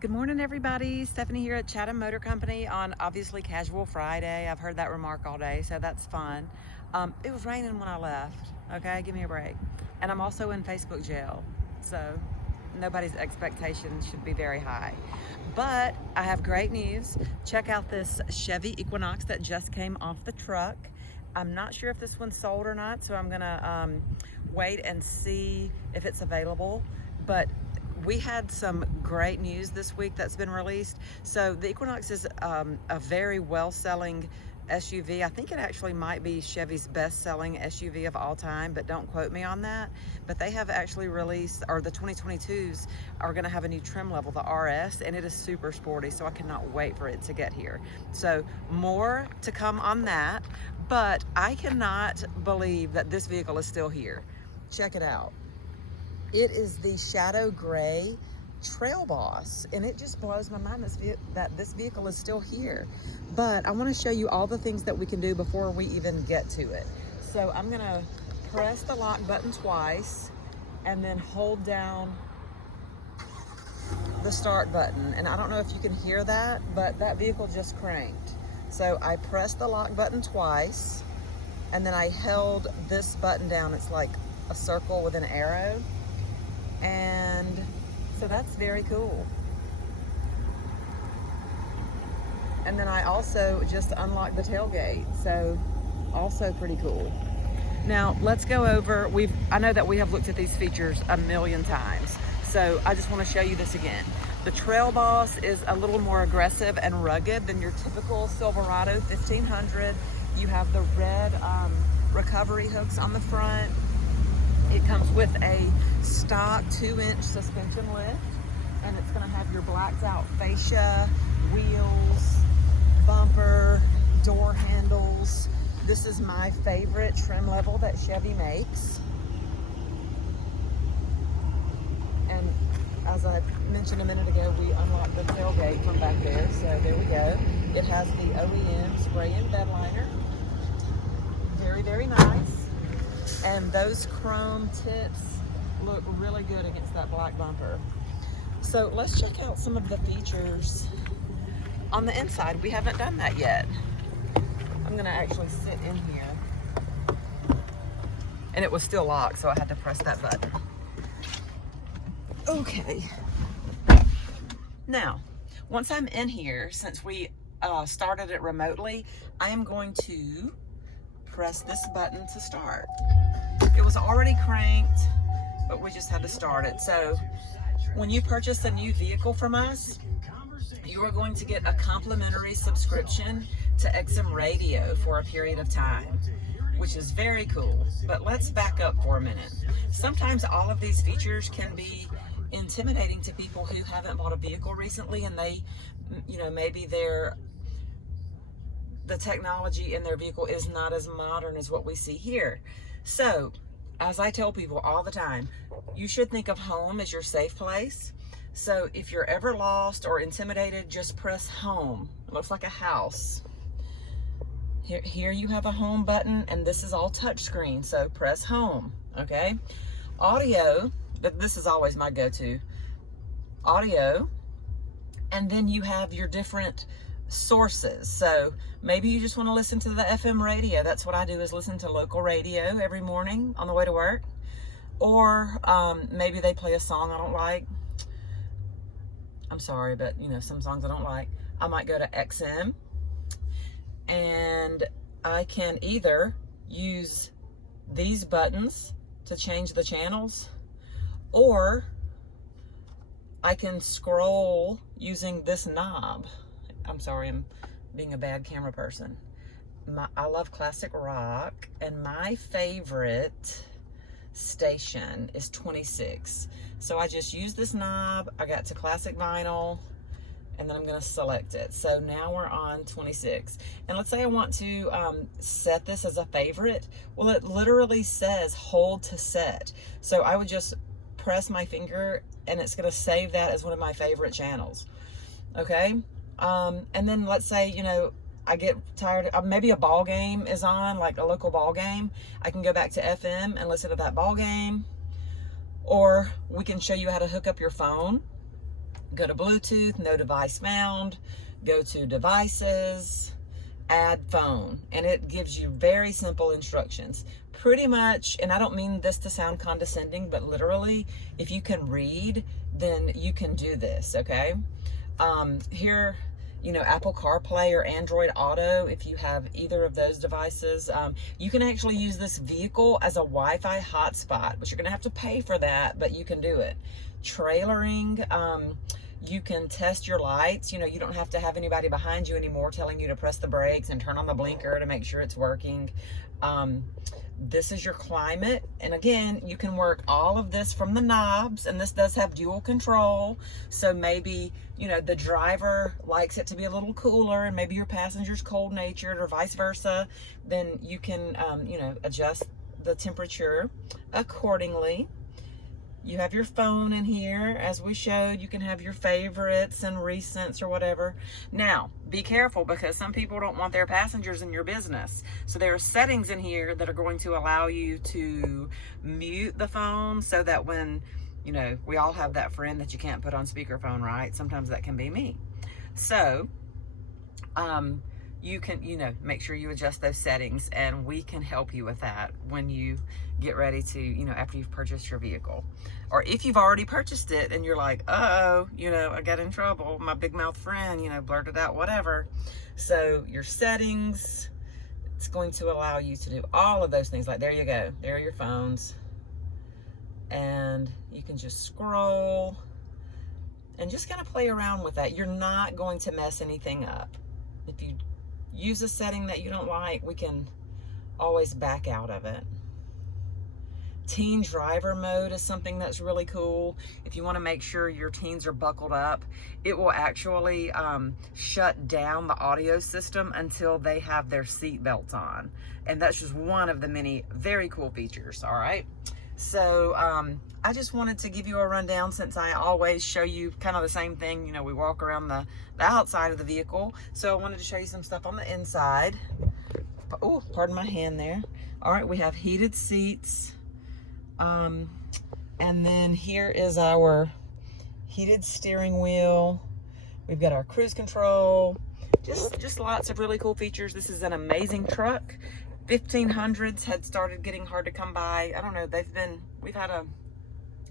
Good morning, everybody. Stephanie here at Chatham Motor Company on obviously Casual Friday. I've heard that remark all day, so that's fun. It was raining when I left, okay? Give me a break. And I'm also in Facebook jail, so nobody's expectations should be very high. But I have great news. Check out this Chevy Equinox that just came off the truck. I'm not sure if this one's sold or not, so I'm gonna wait and see if it's available. But we had some great news this week that's been released. So the Equinox is a very well-selling SUV. I think it actually might be Chevy's best-selling SUV of all time, but don't quote me on that. But they have actually released, or the 2022s are gonna have a new trim level, the RS, and it is super sporty, so I cannot wait for it to get here. So more to come on that, but I cannot believe that this vehicle is still here. Check it out. It is the Shadow Gray Trailboss, and it just blows my mind that this vehicle is still here. But I want to show you all the things that we can do before we even get to it. So I'm going to press the lock button twice and then hold down the start button. And I don't know if you can hear that, but that vehicle just cranked. So I pressed the lock button twice and then I held this button down. It's like a circle with an arrow. And so that's very cool. And then I also just unlocked the tailgate, so also pretty cool. Now let's go over, I know that we have looked at these features a million times, so I just want to show you this again. The Trailboss is a little more aggressive and rugged than your typical Silverado 1500. You have the red recovery hooks on the front. It comes with a stock 2-inch suspension lift, and it's going to have your blacked out fascia, wheels, bumper, door handles. This is my favorite trim level that Chevy makes. And as I mentioned a minute ago, we unlocked the tailgate from back there, so there we go. It has the OEM spray and bed liner. Very, very nice. And those chrome tips look really good against that black bumper. So let's check out some of the features on the inside. We haven't done that yet. I'm gonna actually sit in here. And it was still locked, so I had to press that button. Okay. Now, once I'm in here, since we started it remotely, I am going to press this button to start. It was already cranked, but we just had to start it. So when you purchase a new vehicle from us, you are going to get a complimentary subscription to XM radio for a period of time, which is very cool. But let's back up for a minute. Sometimes all of these features can be intimidating to people who haven't bought a vehicle recently, and they, maybe the technology in their vehicle is not as modern as what we see here. So, as I tell people all the time, you should think of home as your safe place. So if you're ever lost or intimidated, just press home. It looks like a house. Here you have a home button, and this is all touchscreen, so press home, okay? Audio, this is always my go-to. Audio, and then you have your different sources. So maybe you just want to listen to the FM radio. That's what I do, is listen to local radio every morning on the way to work. Or maybe they play a song I don't like. I'm sorry, but some songs I don't like. I might go to XM, and I can either use these buttons to change the channels, or I can scroll using this knob. I'm sorry, I'm being a bad camera person. I love classic rock, and my favorite station is 26. So I just use this knob, I got to classic vinyl, and then I'm gonna select it. So now we're on 26. And let's say I want to set this as a favorite. Well, it literally says hold to set. So I would just press my finger and it's gonna save that as one of my favorite channels, okay? And then let's say, I get tired, maybe a ball game is on, like a local ball game. I can go back to FM and listen to that ball game. Or we can show you how to hook up your phone Go to Bluetooth, no device found, go to devices, add phone, and it gives you very simple instructions. Pretty much, and I don't mean this to sound condescending, but literally, if you can read, then you can do this, okay? Here, you know, Apple CarPlay or Android Auto, if you have either of those devices, you can actually use this vehicle as a Wi-Fi hotspot, but you're gonna have to pay for that, but you can do it. Trailering, you can test your lights. You know, you don't have to have anybody behind you anymore telling you to press the brakes and turn on the blinker to make sure it's working. This is your climate. And again, you can work all of this from the knobs, and this does have dual control. So maybe, you know, the driver likes it to be a little cooler and maybe your passenger's cold natured or vice versa. Then you can, you know, adjust the temperature accordingly. You have your phone in here, as we showed. You can have your favorites and recents or whatever. Now, be careful, because some people don't want their passengers in your business. So there are settings in here that are going to allow you to mute the phone, so that when, you know, we all have that friend that you can't put on speakerphone, right? Sometimes that can be me. So, you can, you know, make sure you adjust those settings, and we can help you with that when you get ready to, you know, after you've purchased your vehicle. Or if you've already purchased it and you're like, uh-oh, you know, I got in trouble, my big mouth friend, you know, blurted out whatever. So your settings, it's going to allow you to do all of those things. Like, there you go, there are your phones. And you can just scroll and just kind of play around with that. You're not going to mess anything up. If you use a setting that you don't like, we can always back out of it. Teen driver mode is something that's really cool. If you want to make sure your teens are buckled up, it will actually shut down the audio system until they have their seat belts on. And that's just one of the many very cool features, all right? So I just wanted to give you a rundown, since I always show you kind of the same thing. You know, we walk around the outside of the vehicle. So I wanted to show you some stuff on the inside. Oh, pardon my hand there. All right, we have heated seats. And then here is our heated steering wheel. We've got our cruise control. Just lots of really cool features. This is an amazing truck. 1500s had started getting hard to come by. I don't know, we've had a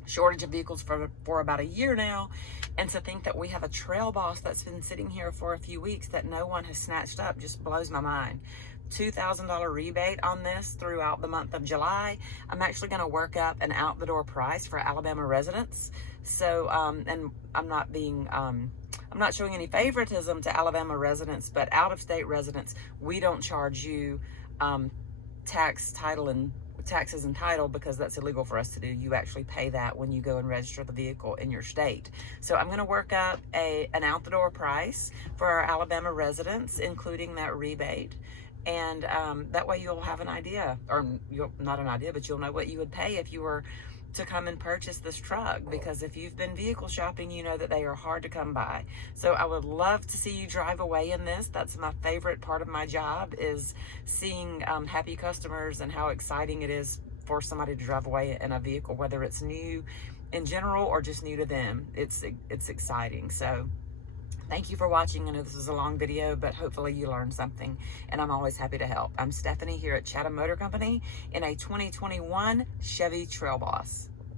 shortage of vehicles for about a year now. And to think that we have a Trailboss that's been sitting here for a few weeks that no one has snatched up just blows my mind. $2,000 rebate on this throughout the month of July. I'm actually going to work up an out the door price for Alabama residents. So, and I'm not showing any favoritism to Alabama residents, but out of state residents, we don't charge you taxes and title, because that's illegal for us to do. You actually pay that when you go and register the vehicle in your state. So I'm going to work up an out the door price for our Alabama residents, including that rebate. And that way you'll have an idea, or not an idea, but you'll know what you would pay if you were to come and purchase this truck. Because if you've been vehicle shopping, you know that they are hard to come by. So I would love to see you drive away in this. That's my favorite part of my job, is seeing happy customers and how exciting it is for somebody to drive away in a vehicle, whether it's new in general or just new to them. It's exciting. So thank you for watching. I know this is a long video, but hopefully you learned something, and I'm always happy to help. I'm Stephanie here at Chatham Motor Company in a 2021 Chevy Trailboss.